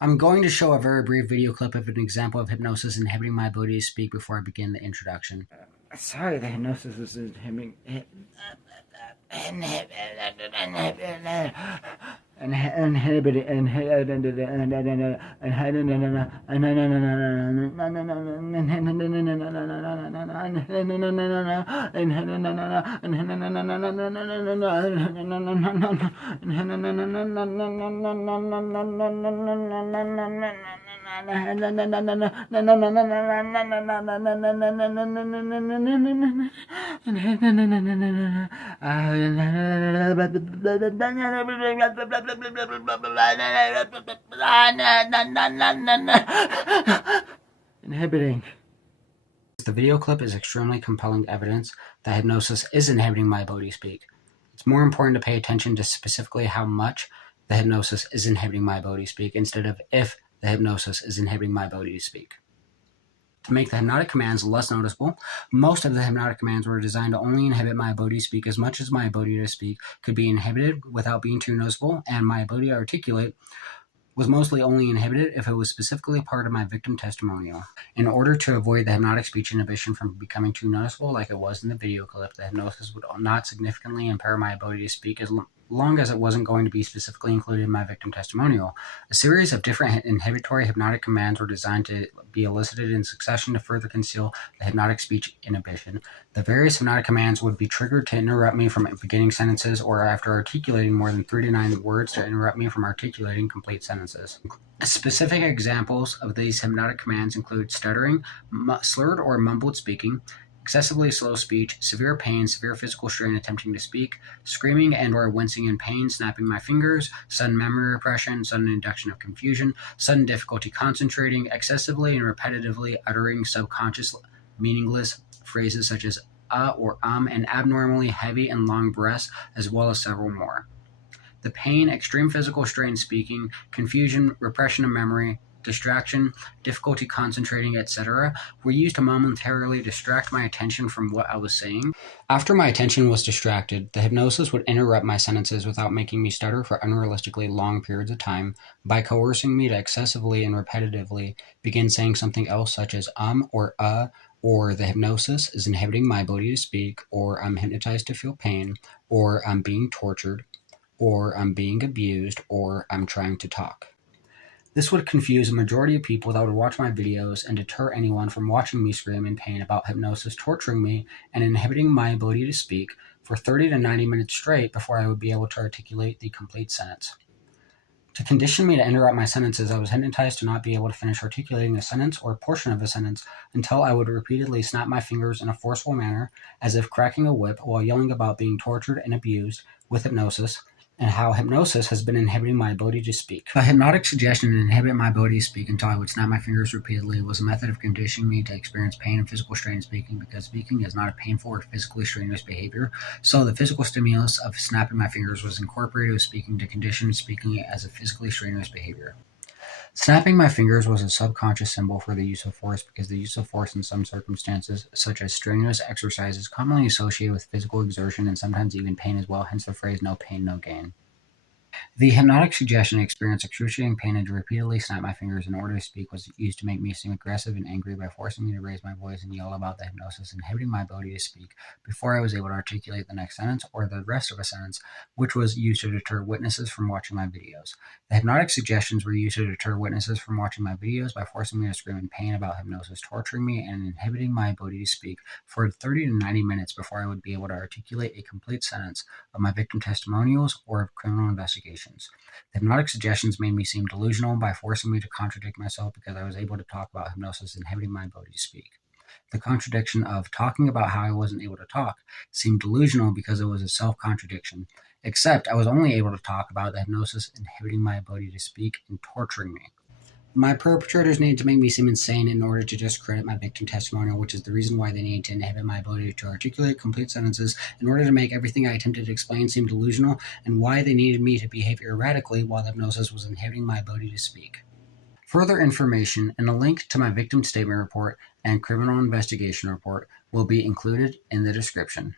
I'm going to show a very brief video clip of an example of hypnosis inhibiting my ability to speak before I begin the introduction. Sorry, the hypnosis was inhibiting. Inhibiting. The video clip is extremely compelling evidence that hypnosis is inhibiting my ability to speak. It's more important to pay attention to specifically how much the hypnosis is inhibiting my ability to speak instead of if the hypnosis is inhibiting my ability to speak. To make the hypnotic commands less noticeable, most of the hypnotic commands were designed to only inhibit my ability to speak as much as my ability to speak could be inhibited without being too noticeable, and my ability to articulate was mostly only inhibited if it was specifically part of my victim testimonial. In order to avoid the hypnotic speech inhibition from becoming too noticeable like it was in the video clip, the hypnosis would not significantly impair my ability to speak as long as it wasn't going to be specifically included in my victim testimonial. A series of different inhibitory hypnotic commands were designed to be elicited in succession to further conceal the hypnotic speech inhibition. The various hypnotic commands would be triggered to interrupt me from beginning sentences or after articulating more than 3 to 9 words to interrupt me from articulating complete sentences. Specific examples of these hypnotic commands include stuttering, slurred or mumbled speaking, excessively slow speech, severe pain, severe physical strain attempting to speak, screaming and or wincing in pain, snapping my fingers, sudden memory repression, sudden induction of confusion, sudden difficulty concentrating, excessively and repetitively uttering subconscious meaningless phrases such as or and abnormally heavy and long breaths, as well as several more. The pain, extreme physical strain speaking, confusion, repression of memory, distraction, difficulty concentrating, etc., were used to momentarily distract my attention from what I was saying. After my attention was distracted, the hypnosis would interrupt my sentences without making me stutter for unrealistically long periods of time by coercing me to excessively and repetitively begin saying something else such as or the hypnosis is inhibiting my ability to speak, or I'm hypnotized to feel pain, or I'm being tortured, or I'm being abused, or I'm trying to talk. This would confuse a majority of people that would watch my videos and deter anyone from watching me scream in pain about hypnosis torturing me and inhibiting my ability to speak for 30 to 90 minutes straight before I would be able to articulate the complete sentence. To condition me to interrupt my sentences, I was hypnotized to not be able to finish articulating a sentence or a portion of a sentence until I would repeatedly snap my fingers in a forceful manner, as if cracking a whip, while yelling about being tortured and abused with hypnosis, and how hypnosis has been inhibiting my ability to speak. A hypnotic suggestion to inhibit my ability to speak until I would snap my fingers repeatedly was a method of conditioning me to experience pain and physical strain in speaking, because speaking is not a painful or physically strenuous behavior, so the physical stimulus of snapping my fingers was incorporated with speaking to condition speaking as a physically strenuous behavior. Snapping my fingers was a subconscious symbol for the use of force, because the use of force in some circumstances, such as strenuous exercise, is commonly associated with physical exertion and sometimes even pain as well, hence the phrase "no pain, no gain." The hypnotic suggestion to experience excruciating pain and to repeatedly snap my fingers in order to speak was used to make me seem aggressive and angry by forcing me to raise my voice and yell about the hypnosis inhibiting my ability to speak before I was able to articulate the next sentence or the rest of a sentence, which was used to deter witnesses from watching my videos. The hypnotic suggestions were used to deter witnesses from watching my videos by forcing me to scream in pain about hypnosis torturing me and inhibiting my ability to speak for 30 to 90 minutes before I would be able to articulate a complete sentence of my victim testimonials or of criminal investigations. The hypnotic suggestions made me seem delusional by forcing me to contradict myself because I was able to talk about hypnosis inhibiting my ability to speak. The contradiction of talking about how I wasn't able to talk seemed delusional because it was a self-contradiction, except I was only able to talk about the hypnosis inhibiting my ability to speak and torturing me. My perpetrators needed to make me seem insane in order to discredit my victim testimonial, which is the reason why they needed to inhibit my ability to articulate complete sentences in order to make everything I attempted to explain seem delusional, and why they needed me to behave erratically while the hypnosis was inhibiting my ability to speak. Further information and a link to my victim statement report and criminal investigation report will be included in the description.